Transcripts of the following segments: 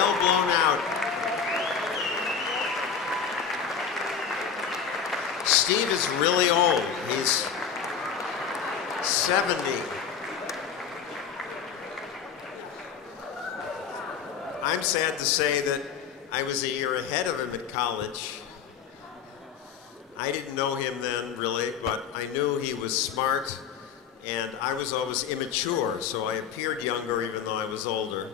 well blown out. Steve is really old. He's 70. I'm sad to say that I was a year ahead of him at college. I didn't know him then, really, but I knew he was smart, and I was always immature, so I appeared younger even though I was older.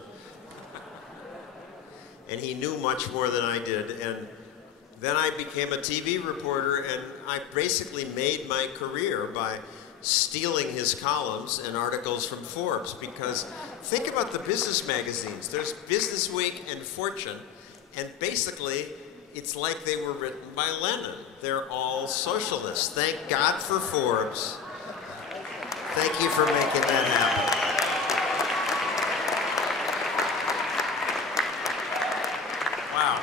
And he knew much more than I did, and then I became a TV reporter, and I basically made my career by stealing his columns and articles from Forbes, because think about the business magazines. There's Business Week and Fortune, and basically it's like they were written by Lenin. They're all socialists. Thank God for Forbes. Thank you for making that happen. Wow.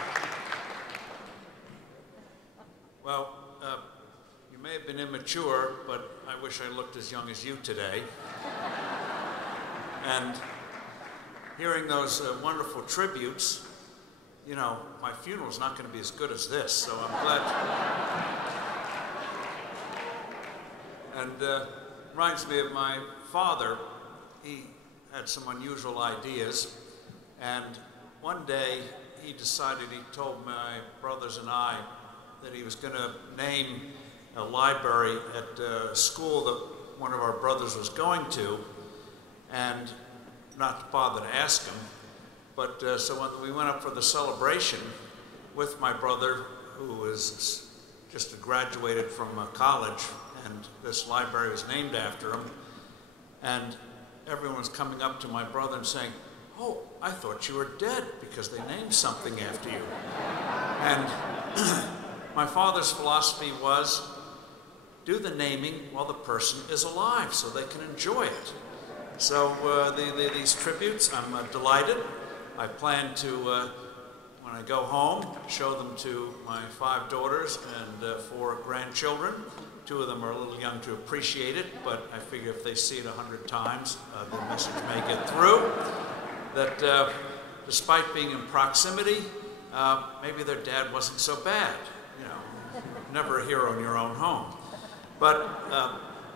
Well, you may have been immature, but I wish I looked as young as you today. And hearing those wonderful tributes, you know, my funeral's not going to be as good as this, so I'm glad. And reminds me of my father. He had some unusual ideas, and one day he decided, he told my brothers and I that he was going to name a library at a school that one of our brothers was going to, and not to bother to ask him. But so when we went up for the celebration with my brother, who was just graduated from college, and this library was named after him, and everyone was coming up to my brother and saying, "Oh, I thought you were dead because they named something after you." And my father's philosophy was, do the naming while the person is alive so they can enjoy it. So these tributes, I'm delighted. I plan to, when I go home, show them to my 5 daughters and 4 grandchildren. 2 of them are a little young to appreciate it, but I figure if they see it 100 times, the message may get through. That despite being in proximity, maybe their dad wasn't so bad. You know, never a hero in your own home. But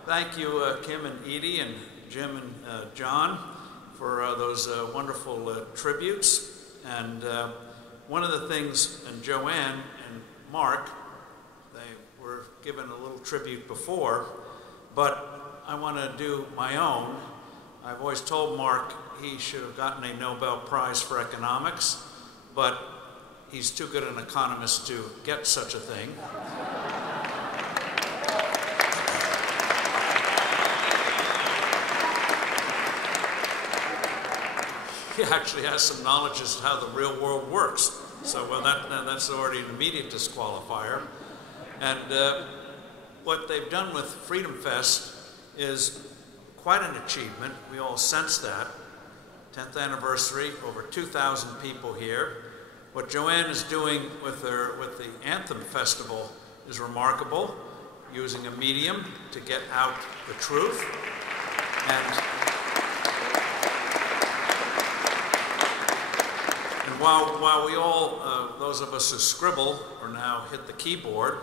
thank you, Kim and Edie and Jim and John, for those wonderful tributes. And one of the things, and Joanne and Mark, they were given a little tribute before, but I want to do my own. I've always told Mark he should have gotten a Nobel Prize for economics, but he's too good an economist to get such a thing. He actually has some knowledge as to how the real world works. So well, that's already an immediate disqualifier. And what they've done with FreedomFest is quite an achievement. We all sense that. 10th anniversary, over 2,000 people here. What Joanne is doing with the Anthem Festival is remarkable, using a medium to get out the truth. And while we all, those of us who scribble, are now hit the keyboard,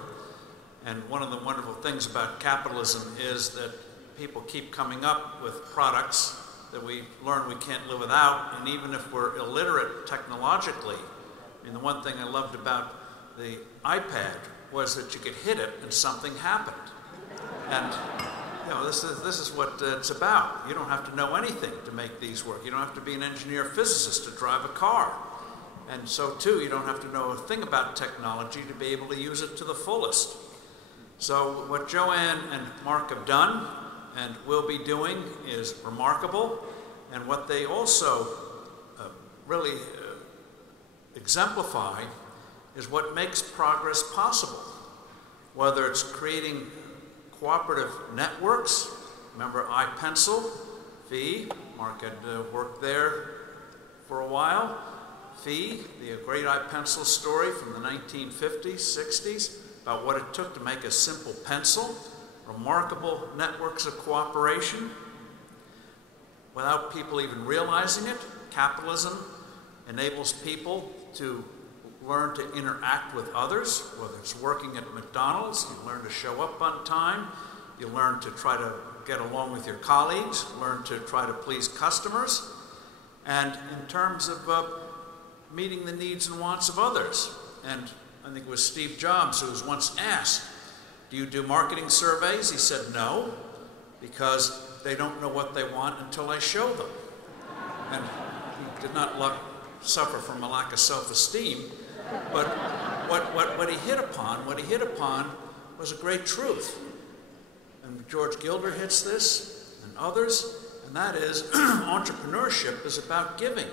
and one of the wonderful things about capitalism is that people keep coming up with products that we learn we can't live without, and even if we're illiterate technologically, I mean, the one thing I loved about the iPad was that you could hit it and something happened. And you know, this is what it's about. You don't have to know anything to make these work. You don't have to be an engineer or physicist to drive a car. And so, too, you don't have to know a thing about technology to be able to use it to the fullest. So what Joanne and Mark have done and will be doing is remarkable. And what they also really exemplify is what makes progress possible. Whether it's creating cooperative networks, remember iPencil, Fee, Mark had worked there for a while. Fee, the great iPencil story from the 1950s, 60s, about what it took to make a simple pencil, remarkable networks of cooperation. Without people even realizing it, capitalism enables people to learn to interact with others, whether it's working at McDonald's, you learn to show up on time, you learn to try to get along with your colleagues, learn to try to please customers, and in terms of meeting the needs and wants of others. And I think it was Steve Jobs who was once asked, do you do marketing surveys? He said, no, because they don't know what they want until I show them. And he did not suffer from a lack of self-esteem, but what he hit upon was a great truth. And George Gilder hits this, and others, and that is entrepreneurship is about giving.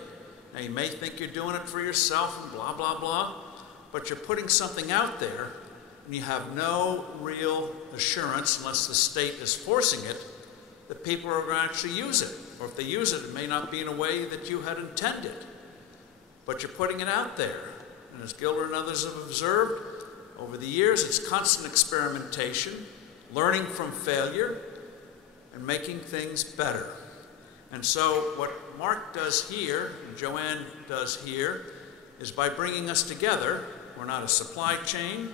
Now you may think you're doing it for yourself and blah, blah, blah, but you're putting something out there and you have no real assurance, unless the state is forcing it, that people are going to actually use it. Or if they use it, it may not be in a way that you had intended. But you're putting it out there. And as Gilder and others have observed, over the years, it's constant experimentation, learning from failure, and making things better. And so what Mark does here, and Joanne does here, is by bringing us together. We're not a supply chain,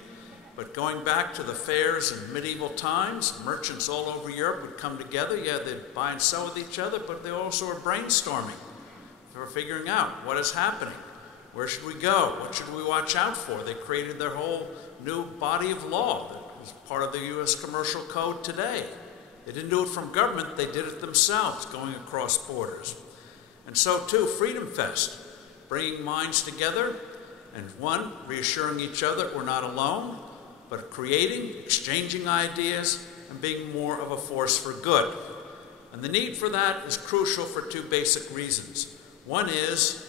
but going back to the fairs in medieval times, merchants all over Europe would come together. Yeah, they'd buy and sell with each other, but they also were brainstorming for figuring out what is happening. Where should we go? What should we watch out for? They created their whole new body of law that is part of the U.S. Commercial Code today. They didn't do it from government, they did it themselves, going across borders. And so too, FreedomFest, bringing minds together, and one, reassuring each other we're not alone, but creating, exchanging ideas, and being more of a force for good. And the need for that is crucial for two basic reasons. One is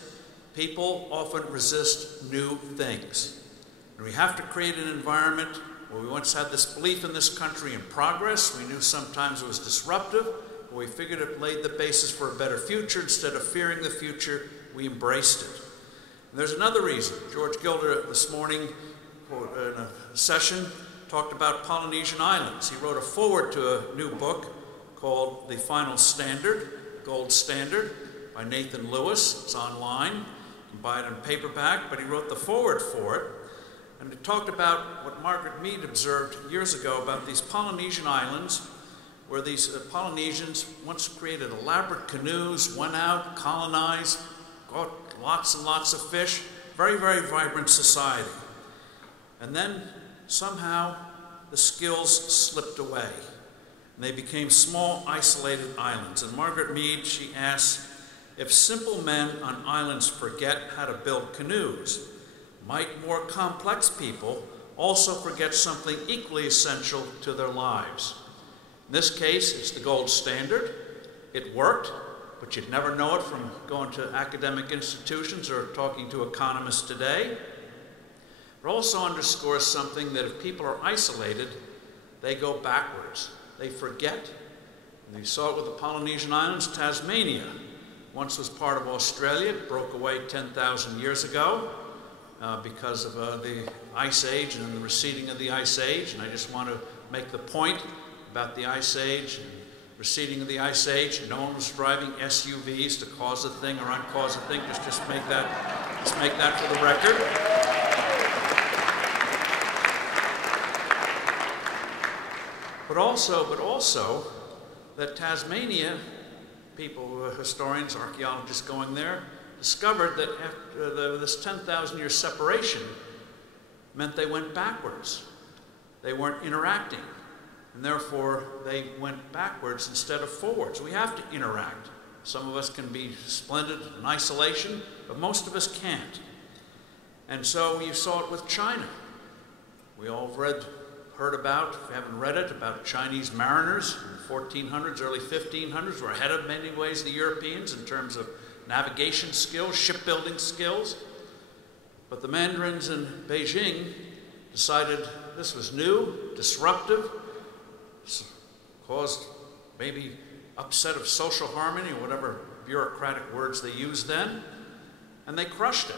people often resist new things. And we have to create an environment where we once had this belief in this country in progress. We knew sometimes it was disruptive, but we figured it laid the basis for a better future. Instead of fearing the future, we embraced it. And there's another reason. George Gilder this morning in a session talked about Polynesian islands. He wrote a foreword to a new book called The Final Standard, Gold Standard, by Nathan Lewis. It's online. You can buy it in paperback, but he wrote the foreword for it. And he talked about what Margaret Mead observed years ago about these Polynesian islands, where these Polynesians once created elaborate canoes, went out, colonized, caught lots and lots of fish, very, very vibrant society. And then somehow the skills slipped away. And they became small, isolated islands. And Margaret Mead, she asks, if simple men on islands forget how to build canoes, might more complex people also forget something equally essential to their lives? In this case, it's the gold standard. It worked, but you'd never know it from going to academic institutions or talking to economists today. It also underscores something that if people are isolated, they go backwards. They forget. And you saw it with the Polynesian Islands. Tasmania once was part of Australia. It broke away 10,000 years ago because of the Ice Age and the receding of the Ice Age. And I just want to make the point about the Ice Age and receding of the Ice Age. No one was driving SUVs to cause a thing or uncause a thing. Just make that for the record. But also that Tasmania, people, historians, archaeologists going there, discovered that after this 10,000-year separation meant they went backwards. They weren't interacting, and therefore they went backwards instead of forwards. We have to interact. Some of us can be splendid in isolation, but most of us can't. And so you saw it with China. We all heard about, if you haven't read it, about Chinese mariners in the 1400s, early 1500s, were ahead of many ways the Europeans in terms of navigation skills, shipbuilding skills. But the Mandarins in Beijing decided this was new, disruptive, caused maybe upset of social harmony or whatever bureaucratic words they used then, and they crushed it.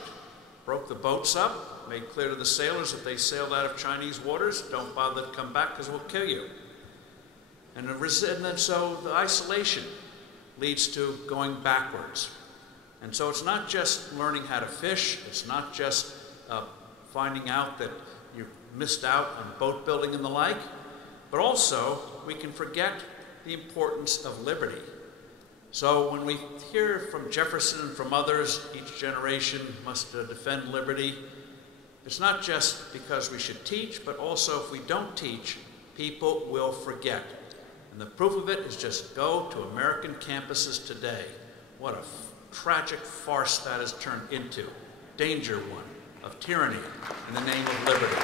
Broke the boats up, made clear to the sailors if they sailed out of Chinese waters, don't bother to come back because we'll kill you. And then so the isolation leads to going backwards. And so it's not just learning how to fish, it's not just finding out that you missed out on boat building and the like, but also we can forget the importance of liberty. So when we hear from Jefferson and from others, each generation must defend liberty, it's not just because we should teach, but also if we don't teach, people will forget. And the proof of it is just go to American campuses today. What a tragic farce that has turned into. Danger one of tyranny in the name of liberty.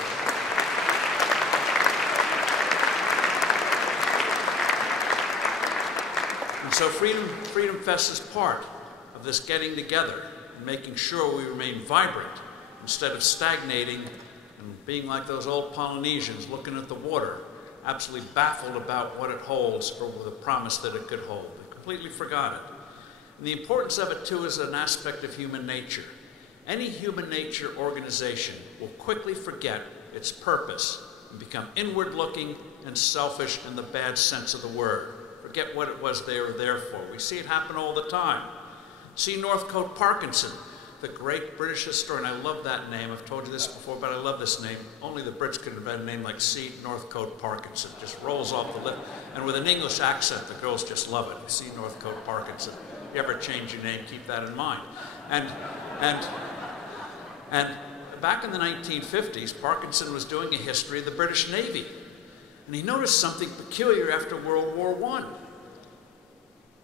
And so FreedomFest is part of this getting together and making sure we remain vibrant instead of stagnating and being like those old Polynesians looking at the water, absolutely baffled about what it holds or the promise that it could hold. They completely forgot it. And the importance of it, too, is an aspect of human nature. Any human nature organization will quickly forget its purpose and become inward-looking and selfish in the bad sense of the word. Forget what it was they were there for. We see it happen all the time. See Northcote Parkinson, the great British historian. I love that name. I've told you this before, but I love this name. Only the Brits could have had a name like C. Northcote Parkinson. Just rolls off the lip. And with an English accent, the girls just love it. C. Northcote Parkinson. If you ever change your name, keep that in mind. And back in the 1950s, Parkinson was doing a history of the British Navy. And he noticed something peculiar after World War I.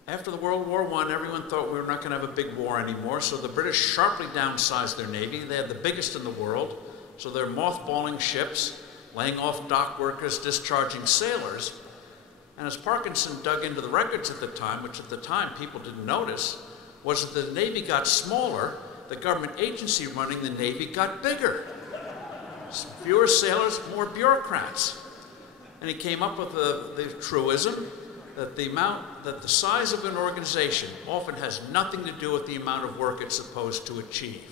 After the World War I, everyone thought we were not going to have a big war anymore, so the British sharply downsized their Navy. They had the biggest in the world, so they're mothballing ships, laying off dock workers, discharging sailors. And as Parkinson dug into the records at the time, which at the time people didn't notice, was that the Navy got smaller, the government agency running the Navy got bigger. Fewer sailors, more bureaucrats. And he came up with the truism that the size of an organization often has nothing to do with the amount of work it's supposed to achieve.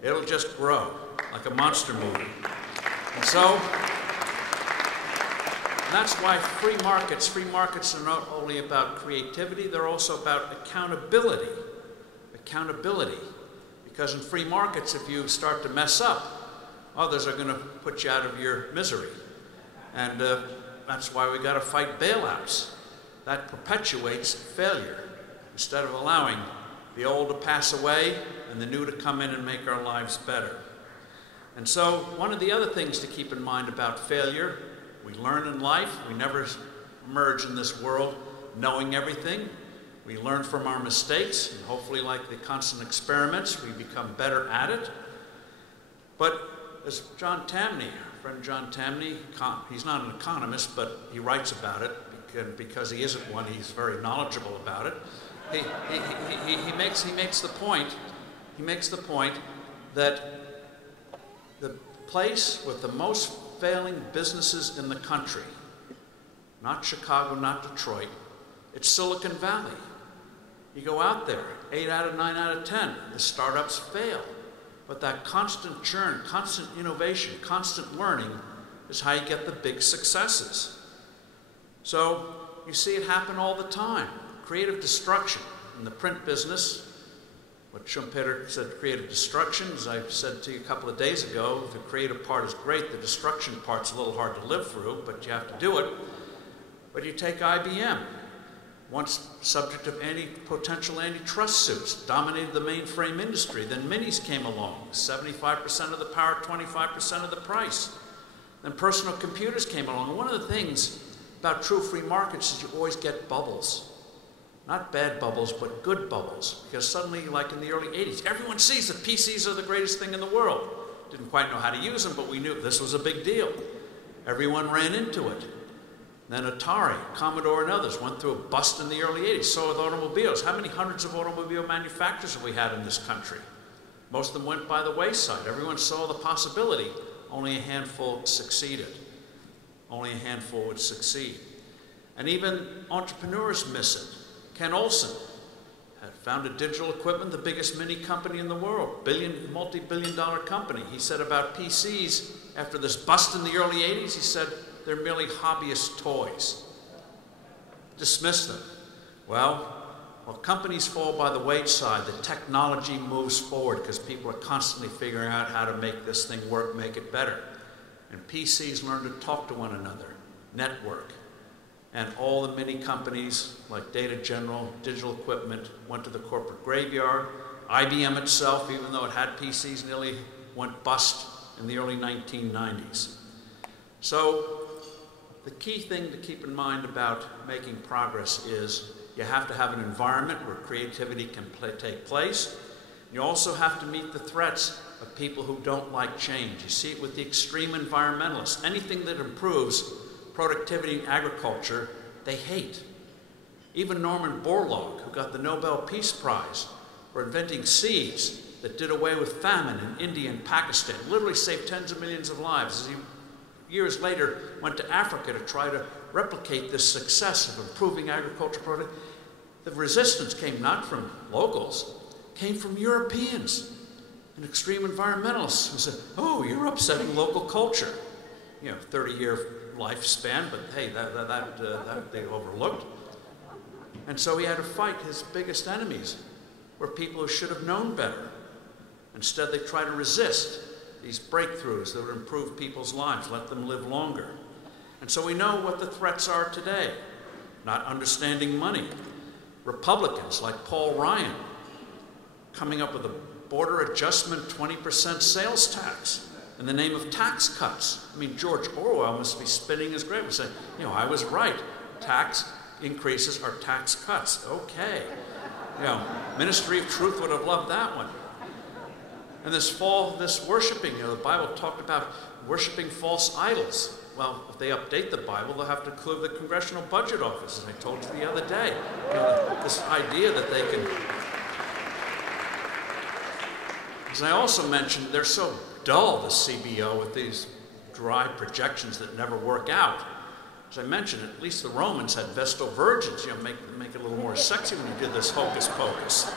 It'll just grow like a monster movie. And so, that's why free markets are not only about creativity, they're also about accountability. Accountability. Because in free markets, if you start to mess up, others are going to put you out of your misery. And that's why we got to fight bailouts. That perpetuates failure instead of allowing the old to pass away and the new to come in and make our lives better. And so one of the other things to keep in mind about failure, we learn in life. We never emerge in this world knowing everything. We learn from our mistakes, and hopefully, like the constant experiments, we become better at it. But as John Tamny, friend John Tamny, he's not an economist, but he writes about it, because he isn't one, he's very knowledgeable about it. He makes the point that the place with the most failing businesses in the country, not Chicago, not Detroit, it's Silicon Valley. You go out there, 8 out of 9 out of 10, the startups fail. But that constant churn, constant innovation, constant learning is how you get the big successes. So you see it happen all the time. Creative destruction in the print business. What Schumpeter said, creative destruction, as I said to you a couple of days ago, the creative part is great, the destruction part's a little hard to live through, but you have to do it. But you take IBM, once subject of potential antitrust suits, dominated the mainframe industry. Then minis came along, 75% of the power, 25% of the price. Then personal computers came along. And one of the things about true free markets is you always get bubbles. Not bad bubbles, but good bubbles. Because suddenly, like in the early 80s, everyone sees that PCs are the greatest thing in the world. Didn't quite know how to use them, but we knew this was a big deal. Everyone ran into it. Then Atari, Commodore, and others went through a bust in the early 80s. So with automobiles. How many hundreds of automobile manufacturers have we had in this country? Most of them went by the wayside. Everyone saw the possibility. Only a handful succeeded. Only a handful would succeed. And even entrepreneurs miss it. Ken Olsen had founded Digital Equipment, the biggest mini company in the world, multi-billion-dollar company. He said about PCs, after this bust in the early 80s, he said, they're merely hobbyist toys. Dismiss them. Well, while companies fall by the wayside, the technology moves forward because people are constantly figuring out how to make this thing work, make it better. And PCs learn to talk to one another, network. And all the mini companies like Data General, Digital Equipment, went to the corporate graveyard. IBM itself, even though it had PCs, nearly went bust in the early 1990s. So the key thing to keep in mind about making progress is you have to have an environment where creativity can take place. You also have to meet the threats of people who don't like change. You see it with the extreme environmentalists. Anything that improves productivity in agriculture, they hate. Even Norman Borlaug, who got the Nobel Peace Prize for inventing seeds that did away with famine in India and Pakistan, literally saved tens of millions of lives, as he years later went to Africa to try to replicate this success of improving agricultural productivity. The resistance came not from locals, came from Europeans and extreme environmentalists who said, oh, you're upsetting local culture. 30-year lifespan, but hey, that they overlooked. And so he had to fight his biggest enemies, were people who should have known better. Instead, they try to resist these breakthroughs that would improve people's lives, let them live longer. And so we know what the threats are today. Not understanding money. Republicans like Paul Ryan coming up with a border adjustment 20% sales tax in the name of tax cuts. I mean, George Orwell must be spinning his grave and saying, I was right. Tax increases are tax cuts. Okay. Ministry of Truth would have loved that one. And this worshiping, the Bible talked about worshiping false idols. Well, if they update the Bible, they'll have to include the Congressional Budget Office, as I told you the other day. This idea that they can... As I also mentioned, they're so dull, the CBO, with these dry projections that never work out. As I mentioned, at least the Romans had Vestal Virgins, make it a little more sexy when you did this hocus pocus.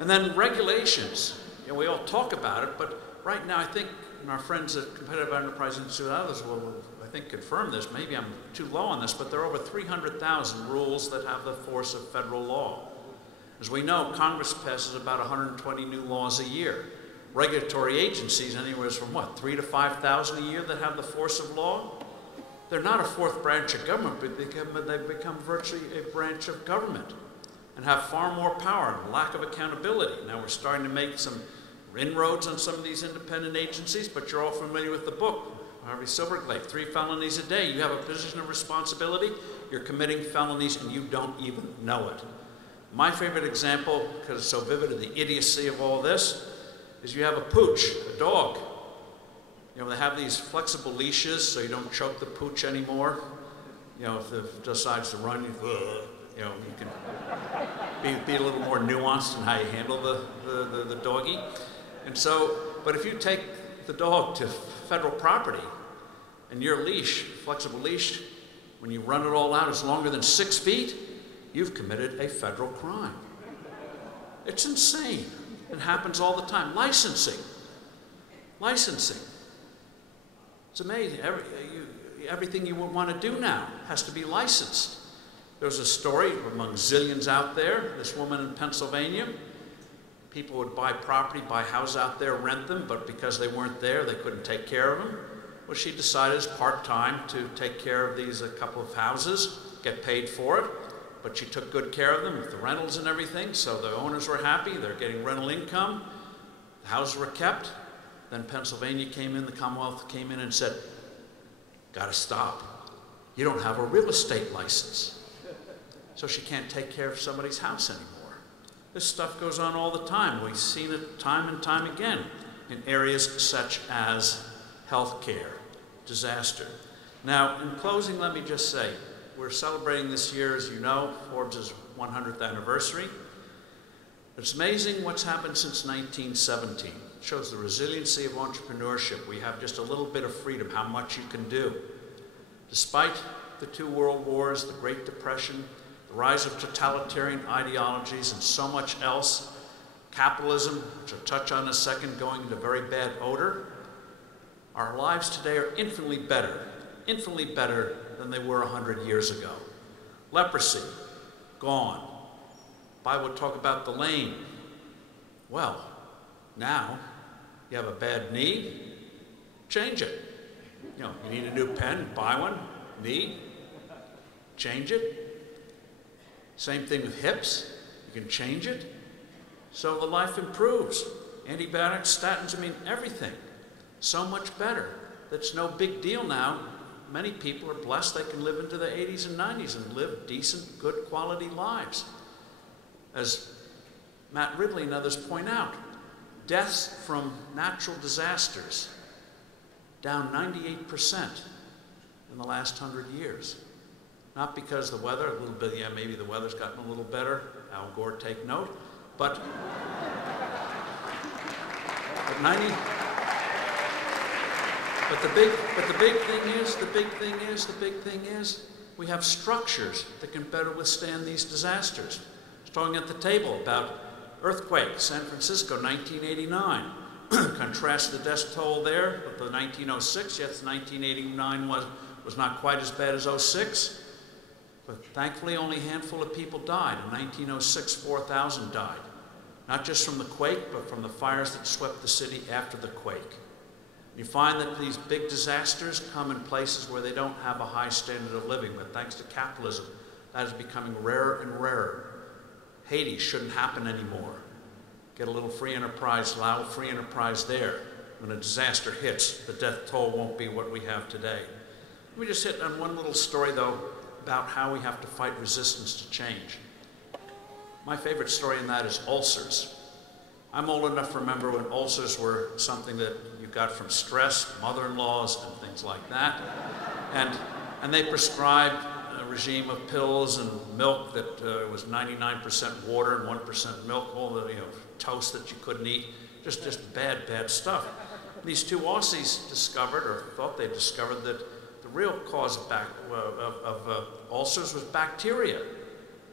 And then regulations. We all talk about it, but right now I think, and our friends at Competitive Enterprise Institute and others will, I think, confirm this. Maybe I'm too low on this, but there are over 300,000 rules that have the force of federal law. As we know, Congress passes about 120 new laws a year. Regulatory agencies, anywhere from 3,000 to 5,000 a year that have the force of law. They're not a fourth branch of government, but they've become virtually a branch of government and have far more power and lack of accountability. Now we're starting to make some inroads on some of these independent agencies, but you're all familiar with the book, Harvey Silverglade, 3 felonies a day. You have a position of responsibility, you're committing felonies and you don't even know it. My favorite example, because it's so vivid of the idiocy of all this, is you have a pooch, a dog. They have these flexible leashes so you don't choke the pooch anymore. If it decides to run, you can be a little more nuanced in how you handle the doggy. And so, but if you take the dog to federal property and your leash, flexible leash, when you run it all out is longer than 6 feet, you've committed a federal crime. It's insane. It happens all the time. Licensing. It's amazing. Everything you would want to do now has to be licensed. There's a story among zillions out there, this woman in Pennsylvania. People would buy property, buy houses out there, rent them, but because they weren't there, they couldn't take care of them. Well, she decided as part-time to take care of these a couple of houses, get paid for it, but she took good care of them with the rentals and everything, so the owners were happy, they're getting rental income, the houses were kept. Then Pennsylvania came in, the Commonwealth came in and said, gotta stop. You don't have a real estate license. So she can't take care of somebody's house anymore. This stuff goes on all the time. We've seen it time and time again in areas such as healthcare, disaster. Now, in closing, let me just say, we're celebrating this year, as you know, Forbes' 100th anniversary. It's amazing what's happened since 1917. It shows the resiliency of entrepreneurship. We have just a little bit of freedom, how much you can do. Despite the 2 world wars, the Great Depression, the rise of totalitarian ideologies, and so much else, capitalism, which I'll touch on in a second, going into very bad odor, our lives today are infinitely better than they were 100 years ago. Leprosy, gone. Bible would talk about the lame. Well, now you have a bad knee, change it. You know, you need a new pen, buy one, knee, change it. Same thing with hips, you can change it. So the life improves. Antibiotics, statins, I mean, everything. So much better. That's no big deal now. Many people are blessed they can live into the 80s and 90s and live decent, good quality lives. As Matt Ridley and others point out, deaths from natural disasters down 98% in the last 100 years. Not because the weather, a little bit, yeah, maybe the weather's gotten a little better. Al Gore, take note. But 90. But the big thing is, we have structures that can better withstand these disasters. I was talking at the table about earthquake, San Francisco, 1989. Contrast the death toll there with the 1906. Yes, 1989 was not quite as bad as 06. But thankfully, only a handful of people died. In 1906, 4,000 died. Not just from the quake, but from the fires that swept the city after the quake. You find that these big disasters come in places where they don't have a high standard of living, but thanks to capitalism, that is becoming rarer and rarer. Haiti shouldn't happen anymore. Get a little free enterprise, allow free enterprise there. When a disaster hits, the death toll won't be what we have today. Let me just hit on one little story, though, about how we have to fight resistance to change. My favorite story in that is ulcers. I'm old enough to remember when ulcers were something that you got from stress, mother-in-laws, and things like that. And they prescribed a regime of pills and milk that was 99% water and 1% milk, all the toast that you couldn't eat, just bad stuff. These two Aussies discovered, or thought they discovered, that the real cause of ulcers was bacteria.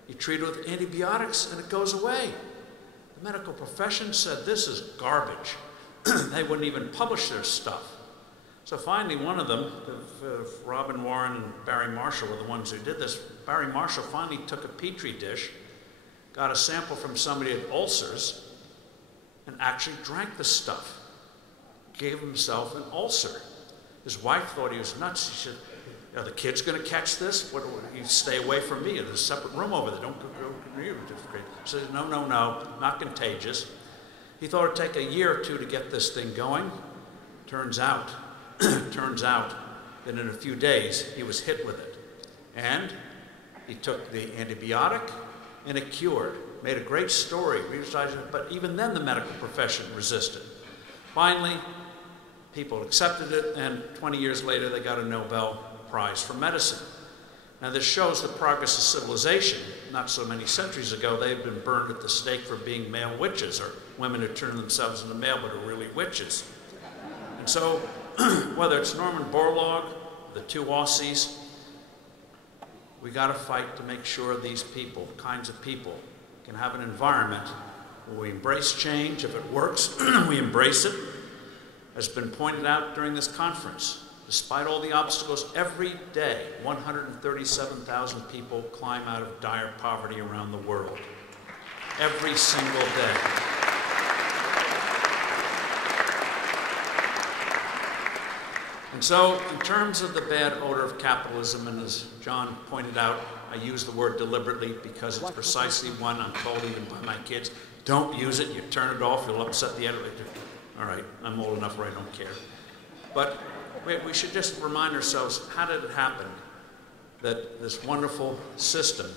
You treat it with antibiotics and it goes away. The medical profession said this is garbage. They wouldn't even publish their stuff. So finally one of them, Robin Warren and Barry Marshall were the ones who did this. Barry Marshall finally took a petri dish, got a sample from somebody who had ulcers, and actually drank the stuff. Gave himself an ulcer. His wife thought he was nuts. She said, "Are the kids going to catch this? You stay away from me. There's a separate room over there. Don't go near me." He said, no, not contagious. He thought it'd take a year or two to get this thing going. Turns out that in a few days he was hit with it. And he took the antibiotic and it cured. Made a great story, but even then the medical profession resisted. Finally, people accepted it, and 20 years later they got a Nobel Prize for medicine. Now this shows the progress of civilization. Not so many centuries ago, they had been burned at the stake for being male witches, or women who turn themselves into male but are really witches. And so, whether it's Norman Borlaug, the two Aussies, we got to fight to make sure these people, kinds of people, can have an environment where we embrace change. If it works, we embrace it. As has been pointed out during this conference, despite all the obstacles, every day 137,000 people climb out of dire poverty around the world. Every single day. And so, in terms of the bad odor of capitalism, and as John pointed out, I use the word deliberately because it's precisely one I'm told even by my kids. Don't use it, you turn it off, you'll upset the editor. All right, I'm old enough where I don't care. But we should just remind ourselves, how did it happen that this wonderful system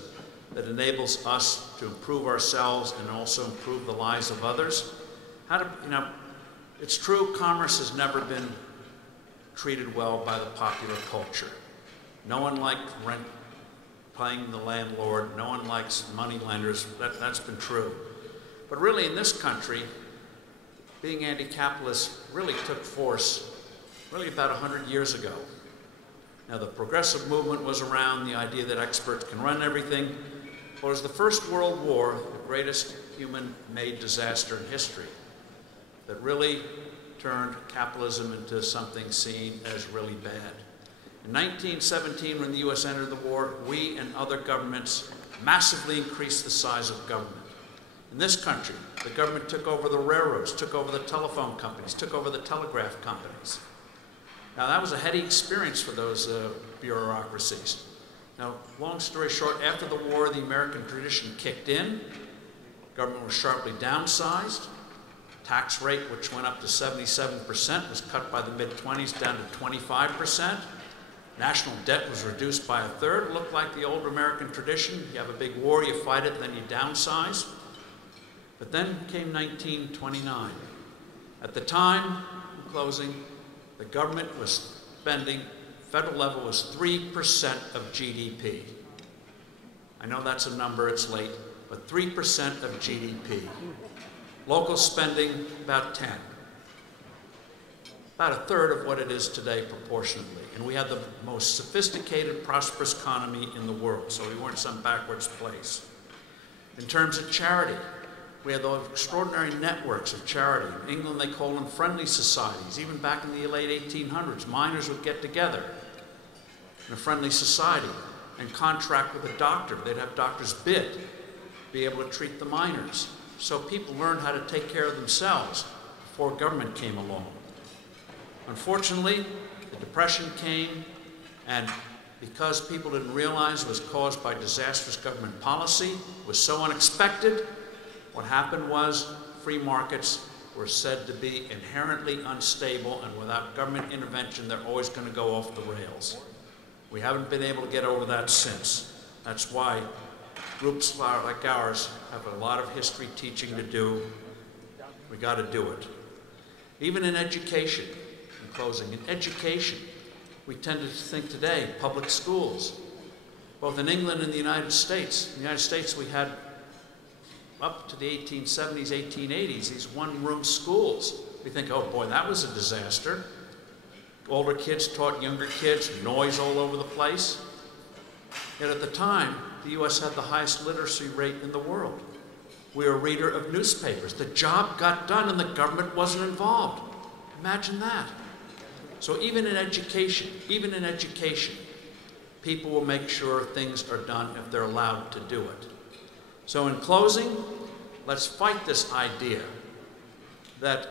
that enables us to improve ourselves and also improve the lives of others, it's true commerce has never been treated well by the popular culture. No one liked playing the landlord, no one likes money lenders, that's been true. But really in this country, being anti-capitalist really took force really about 100 years ago. Now the progressive movement was around, the idea that experts can run everything. But it was the First World War, the greatest human-made disaster in history, that really turned capitalism into something seen as really bad. In 1917, when the US entered the war, we and other governments massively increased the size of government. In this country, the government took over the railroads, took over the telephone companies, took over the telegraph companies. Now, that was a heady experience for those bureaucracies. Now, long story short, after the war, the American tradition kicked in. Government was sharply downsized. Tax rate, which went up to 77%, was cut by the mid-20s down to 25%. National debt was reduced by a third. It looked like the old American tradition. You have a big war, you fight it, then you downsize. But then came 1929. At the time, in closing, the government was spending, federal level was 3% of GDP. I know that's a number, it's late, but 3% of GDP. Local spending, about 10. About a third of what it is today proportionately. And we had the most sophisticated, prosperous economy in the world, so we weren't some backwards place. In terms of charity, we had those extraordinary networks of charity. In England, they call them friendly societies. Even back in the late 1800s, miners would get together in a friendly society and contract with a doctor. They'd have doctors bid, be able to treat the miners. So people learned how to take care of themselves before government came along. Unfortunately, the Depression came, and because people didn't realize it was caused by disastrous government policy, it was so unexpected, what happened was free markets were said to be inherently unstable, and without government intervention, they're always going to go off the rails. We haven't been able to get over that since. That's why groups like ours have a lot of history teaching to do. We got to do it. Even in education, in closing, in education, we tend to think today, public schools, both in England and the United States. In the United States, we had up to the 1870s, 1880s, these one-room schools. We think, oh boy, that was a disaster. Older kids taught younger kids, noise all over the place. Yet at the time, the US had the highest literacy rate in the world. We were a reader of newspapers. The job got done and the government wasn't involved. Imagine that. So even in education, people will make sure things are done if they're allowed to do it. So in closing, let's fight this idea that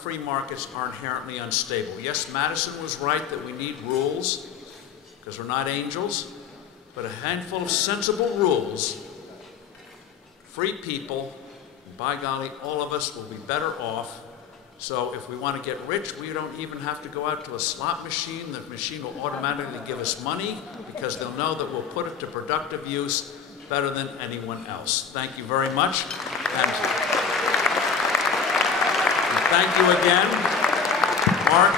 free markets are inherently unstable. Yes, Madison was right that we need rules, because we're not angels, but a handful of sensible rules, free people, and by golly, all of us will be better off. So if we want to get rich, we don't even have to go out to a slot machine. The machine will automatically give us money, because they'll know that we'll put it to productive use better than anyone else. Thank you very much. And thank you again, Mark.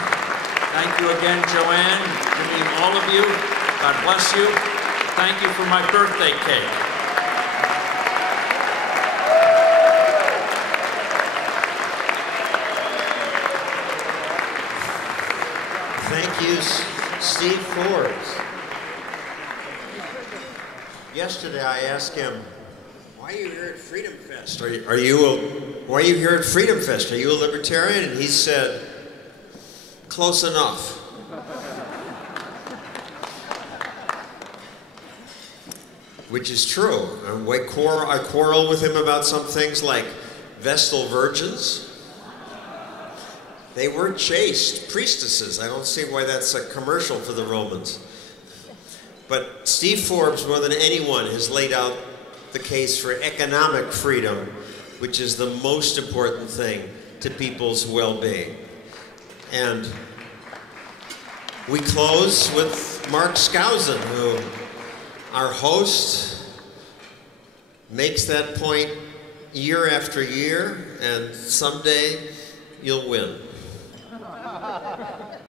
Thank you again, Joanne. I mean, all of you. God bless you. Thank you for my birthday cake. Thank you, Steve Forbes. Yesterday I asked him, why are you here at FreedomFest? Why are you here at FreedomFest? Are you a libertarian? And he said, close enough. Which is true. I quarrel with him about some things like Vestal virgins. They were chaste priestesses. I don't see why that's a commercial for the Romans. But Steve Forbes, more than anyone, has laid out the case for economic freedom, which is the most important thing to people's well-being. And we close with Mark Skousen, who, our host, makes that point year after year, and someday you'll win.